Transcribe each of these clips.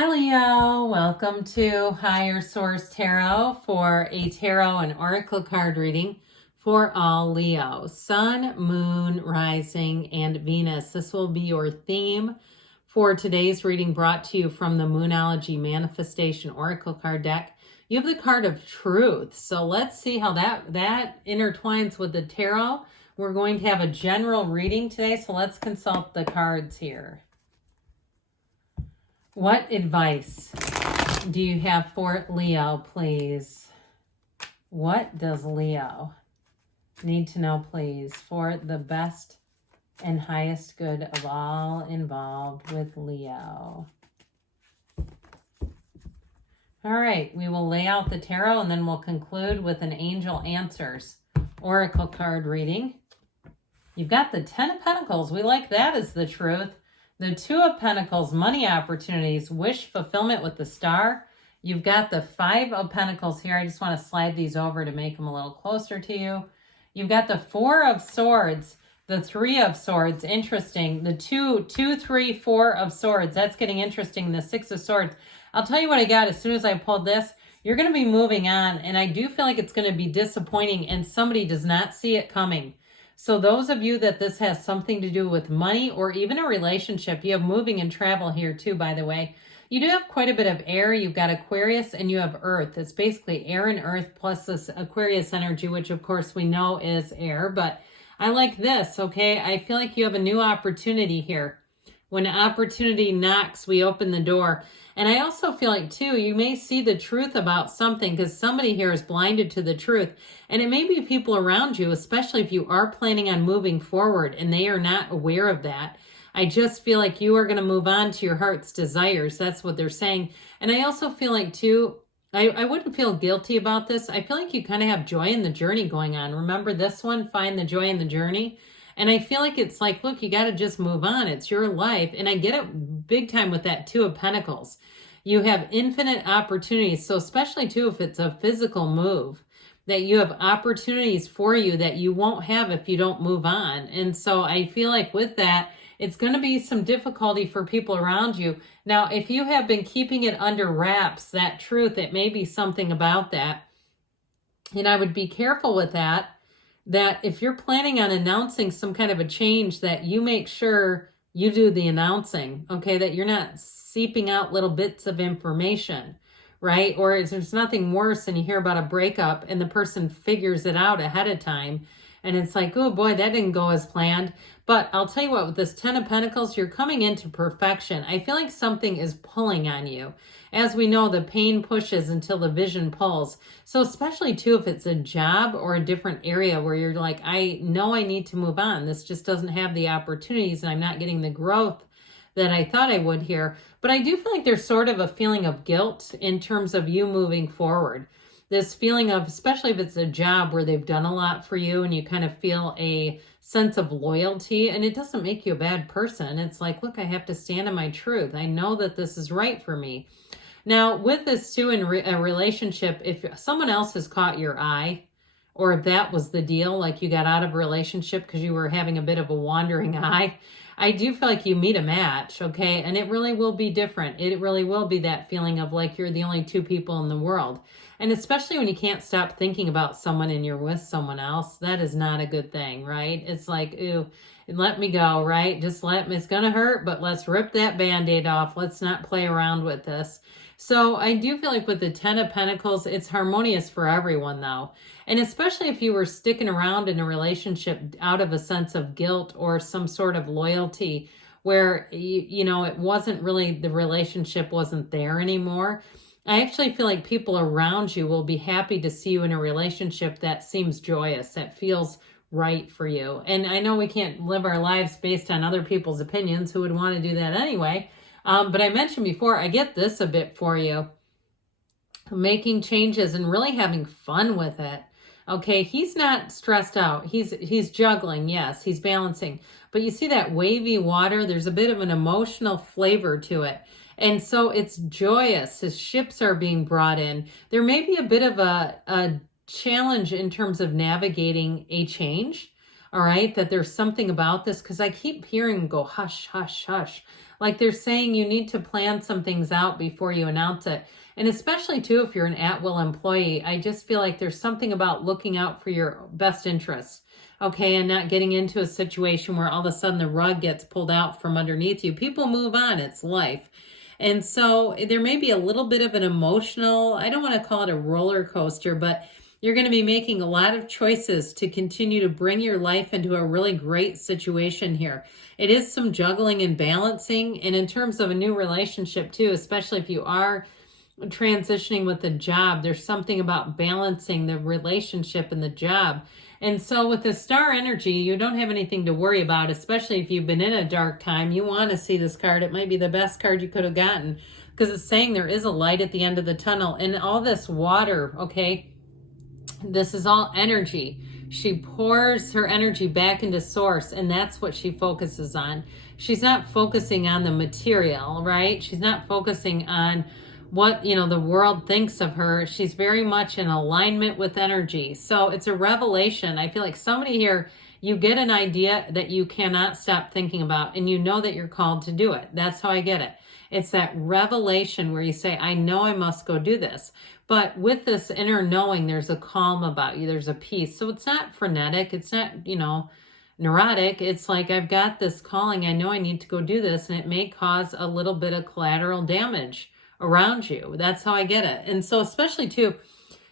Hi Leo, welcome to Higher Source Tarot for a tarot and oracle card reading for all Leo, Sun, Moon, Rising, and Venus. This will be your theme for today's reading, brought to you from the Moonology Manifestation Oracle card deck. You have the card of Truth, so let's see how that intertwines with the tarot. We're going to have a general reading today, so let's consult the cards here. What advice do you have for Leo, please? What does Leo need to know, please, for the best and highest good of all involved with Leo? All right, we will lay out the tarot and then we'll conclude with an Angel Answers oracle card reading. You've got the Ten of Pentacles. We like that as the truth. The Two of Pentacles, money opportunities, wish fulfillment with the Star. You've got the Five of Pentacles here. I just want to slide these over to make them a little closer to you. You've got the Four of Swords, the Three of Swords, interesting. The two, 3, 4 of Swords, that's getting interesting. The Six of Swords. I'll tell you what I got as soon as I pulled this. You're going to be moving on, and I do feel like it's going to be disappointing, and somebody does not see it coming. So those of you that this has something to do with money or even a relationship, you have moving and travel here too, by the way. You do have quite a bit of air. You've got Aquarius and you have Earth. It's basically air and Earth plus this Aquarius energy, which of course we know is air. But I like this, okay? I feel like you have a new opportunity here. When opportunity knocks, we open the door. And I also feel like, too, you may see the truth about something because somebody here is blinded to the truth. And it may be people around you, especially if you are planning on moving forward and they are not aware of that. I just feel like you are going to move on to your heart's desires. That's what they're saying. And I also feel like, too, I wouldn't feel guilty about this. I feel like you kind of have joy in the journey going on. Remember this one, find the joy in the journey. And I feel like it's like, look, you got to just move on. It's your life. And I get it big time with that Two of Pentacles. You have infinite opportunities. So especially too, if it's a physical move, that you have opportunities for you that you won't have if you don't move on. And so I feel like with that, it's going to be some difficulty for people around you. Now, if you have been keeping it under wraps, that truth, it may be something about that. And I would be careful with that if you're planning on announcing some kind of a change, that you make sure you do the announcing, okay? That you're not seeping out little bits of information, right? Or there's nothing worse than you hear about a breakup and the person figures it out ahead of time. And it's like, oh boy, that didn't go as planned. But I'll tell you what, with this Ten of Pentacles, you're coming into perfection. I feel like something is pulling on you. As we know, the pain pushes until the vision pulls. So especially too, if it's a job or a different area where you're like, I know I need to move on. This just doesn't have the opportunities and I'm not getting the growth that I thought I would here. But I do feel like there's sort of a feeling of guilt in terms of you moving forward. This feeling of, especially if it's a job where they've done a lot for you and you kind of feel a sense of loyalty, and it doesn't make you a bad person. It's like, look, I have to stand on my truth. I know that this is right for me. Now, with this too, in a relationship, if someone else has caught your eye, or if that was the deal, like you got out of a relationship because you were having a bit of a wandering eye, I do feel like you meet a match, okay? And it really will be different. It really will be that feeling of like you're the only two people in the world. And especially when you can't stop thinking about someone and you're with someone else, that is not a good thing, right? It's like, ooh, let me go, right? Just let me, it's going to hurt, but let's rip that Band-Aid off. Let's not play around with this. So I do feel like with the Ten of Pentacles, it's harmonious for everyone though. And especially if you were sticking around in a relationship out of a sense of guilt or some sort of loyalty where, you know, it wasn't really, the relationship wasn't there anymore. I actually feel like people around you will be happy to see you in a relationship that seems joyous, that feels right for you. And I know we can't live our lives based on other people's opinions. Who would want to do that anyway? But I mentioned before, I get this a bit for you. Making changes and really having fun with it. Okay, he's not stressed out. He's juggling, yes, he's balancing. But you see that wavy water, there's a bit of an emotional flavor to it. And so it's joyous. His ships are being brought in. There may be a bit of a challenge in terms of navigating a change. All right, that there's something about this because I keep hearing him go hush, hush, hush. Like they're saying you need to plan some things out before you announce it. And especially too, if you're an at-will employee, I just feel like there's something about looking out for your best interests. Okay, and not getting into a situation where all of a sudden the rug gets pulled out from underneath you. People move on, it's life. And so there may be a little bit of an emotional, I don't want to call it a roller coaster, but you're going to be making a lot of choices to continue to bring your life into a really great situation here. It is some juggling and balancing. And in terms of a new relationship too, especially if you are transitioning with the job, there's something about balancing the relationship and the job. And so with the star energy, you don't have anything to worry about, especially if you've been in a dark time. You want to see this card. It might be the best card you could have gotten because it's saying there is a light at the end of the tunnel. And all this water, okay, this is all energy. She pours her energy back into source, and that's what she focuses on. She's not focusing on the material, right? She's not focusing on what, you know, the world thinks of her. She's very much in alignment with energy. So it's a revelation. I feel like somebody here, you get an idea that you cannot stop thinking about, and you know that you're called to do it. That's how I get it. It's that revelation where you say, I know I must go do this. But with this inner knowing, there's a calm about you. There's a peace. So it's not frenetic. It's not, you know, neurotic. It's like, I've got this calling. I know I need to go do this. And it may cause a little bit of collateral damage around you. That's how I get it. And so especially too,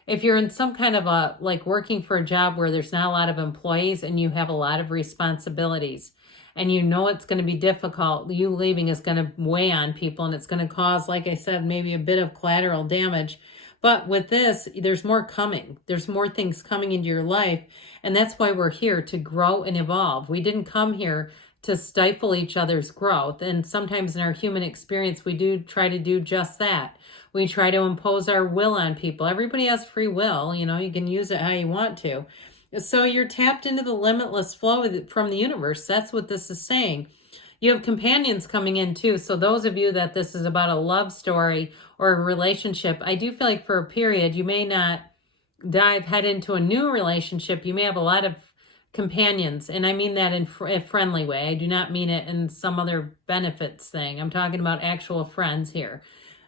if you're in some kind of a, like working for a job where there's not a lot of employees and you have a lot of responsibilities and you know it's going to be difficult, you leaving is going to weigh on people and it's going to cause, like I said, maybe a bit of collateral damage. But with this, there's more coming. There's more things coming into your life. And that's why we're here, to grow and evolve. We didn't come here to stifle each other's growth. And sometimes in our human experience, we do try to do just that. We try to impose our will on people. Everybody has free will. You know, you can use it how you want to. So you're tapped into the limitless flow from the universe. That's what this is saying. You have companions coming in too. So those of you that this is about a love story or a relationship, I do feel like for a period, you may not head into a new relationship. You may have a lot of companions. And I mean that in a friendly way. I do not mean it in some other benefits thing. I'm talking about actual friends here.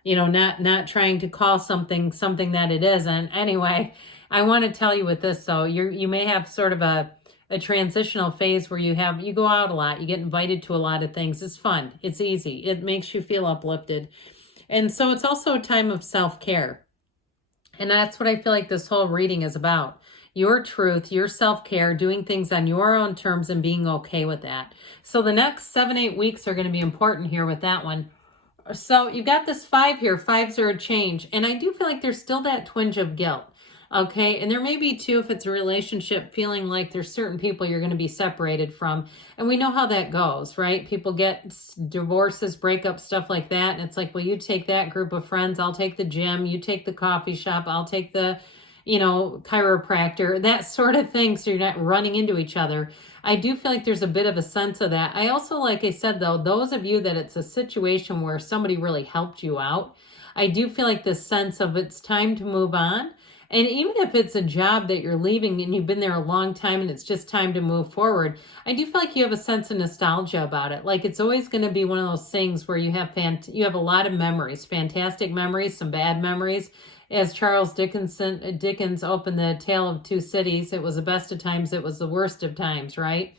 You know, not trying to call something that it isn't. Anyway, I want to tell you with this, though, you may have sort of a transitional phase where you go out a lot, you get invited to a lot of things. It's fun. It's easy. It makes you feel uplifted. And so it's also a time of self-care. And that's what I feel like this whole reading is about. Your truth, your self-care, doing things on your own terms and being okay with that. So the next 7-8 weeks are going to be important here with that one. So you've got this 5 here. 5s are a change. And I do feel like there's still that twinge of guilt. Okay, and there may be too, if it's a relationship, feeling like there's certain people you're going to be separated from. And we know how that goes, right? People get divorces, breakups, stuff like that. And it's like, well, you take that group of friends, I'll take the gym, you take the coffee shop, I'll take the, you know, chiropractor, that sort of thing. So you're not running into each other. I do feel like there's a bit of a sense of that. I also, like I said, though, those of you that it's a situation where somebody really helped you out, I do feel like this sense of it's time to move on. And even if it's a job that you're leaving and you've been there a long time and it's just time to move forward, I do feel like you have a sense of nostalgia about it. Like it's always going to be one of those things where you have a lot of memories, fantastic memories, some bad memories. As Charles Dickens opened The Tale of Two Cities, it was the best of times, it was the worst of times, right?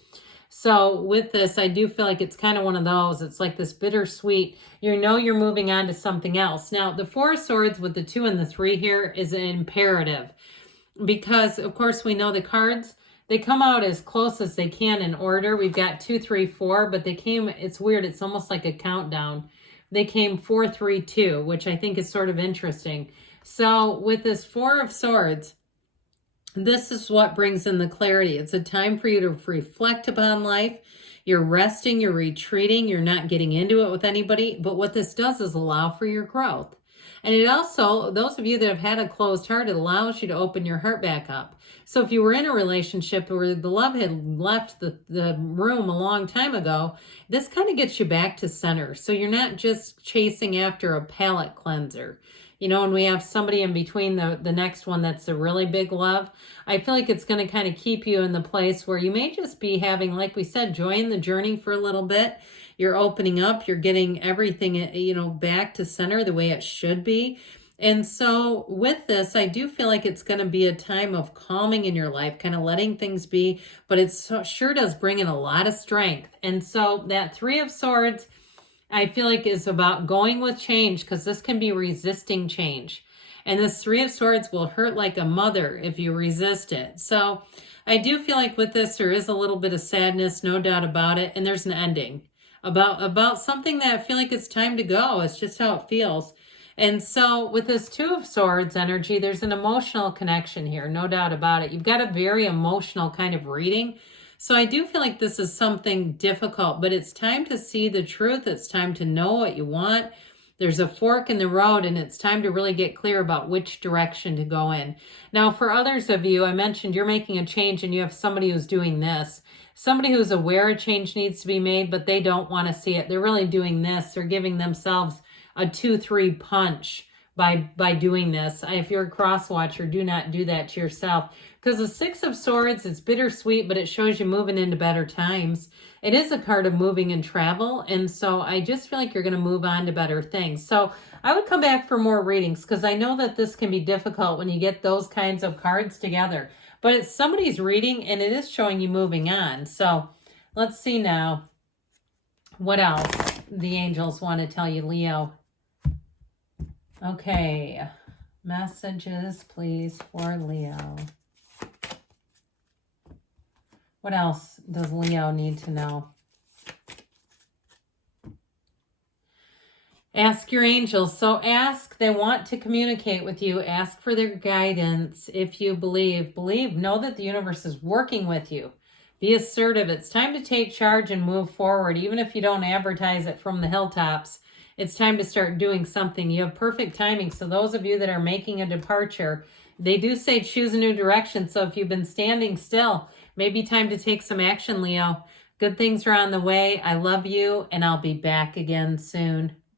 So with this, I do feel like it's kind of one of those. It's like this bittersweet, you know, you're moving on to something else. Now, the 4 of Swords with the 2 and the 3 here is an imperative because, of course, we know the cards, they come out as close as they can in order. We've got 2, 3, 4, but they came, it's weird. It's almost like a countdown. They came 4, 3, 2, which I think is sort of interesting. So with this 4 of Swords, this is what brings in the clarity. It's a time for you to reflect upon life. You're resting, you're retreating, you're not getting into it with anybody. But what this does is allow for your growth. And it also, those of you that have had a closed heart, it allows you to open your heart back up. So if you were in a relationship where the love had left the room a long time ago, this kind of gets you back to center. So you're not just chasing after a palate cleanser. You know, and we have somebody in between the next one that's a really big love. I feel like it's going to kind of keep you in the place where you may just be having, like we said, joy in the journey for a little bit. You're opening up. You're getting everything, you know, back to center the way it should be. And so with this, I do feel like it's going to be a time of calming in your life, kind of letting things be, but it sure does bring in a lot of strength. And so that Three of Swords, I feel like is about going with change, because this can be resisting change. And this Three of Swords will hurt like a mother if you resist it. So I do feel like with this, there is a little bit of sadness, no doubt about it. And there's an ending about something that I feel like it's time to go. It's just how it feels. And so with this Two of Swords energy, there's an emotional connection here, no doubt about it. You've got a very emotional kind of reading. So I do feel like this is something difficult, but it's time to see the truth. It's time to know what you want. There's a fork in the road, and it's time to really get clear about which direction to go in. Now, for others of you, I mentioned you're making a change and you have somebody who's doing this. Somebody who's aware a change needs to be made, but they don't want to see it. They're really doing this. They're giving themselves a 2-3 punch by doing this. If you're a cross watcher, do not do that to yourself, because the Six of Swords is bittersweet, but it shows you moving into better times. It is a card of moving and travel, and so I just feel like you're going to move on to better things. So I would come back for more readings, because I know that this can be difficult when you get those kinds of cards together, but it's somebody's reading and it is showing you moving on. So let's see now what else the angels want to tell you, Leo. Okay, messages, please, for Leo. What else does Leo need to know? Ask your angels. So ask, they want to communicate with you. Ask for their guidance. If you believe, know that the universe is working with you. Be assertive. It's time to take charge and move forward. Even if you don't advertise it from the hilltops, it's time to start doing something. You have perfect timing. So those of you that are making a departure, they do say choose a new direction. So if you've been standing still, maybe time to take some action, Leo. Good things are on the way. I love you, and I'll be back again soon.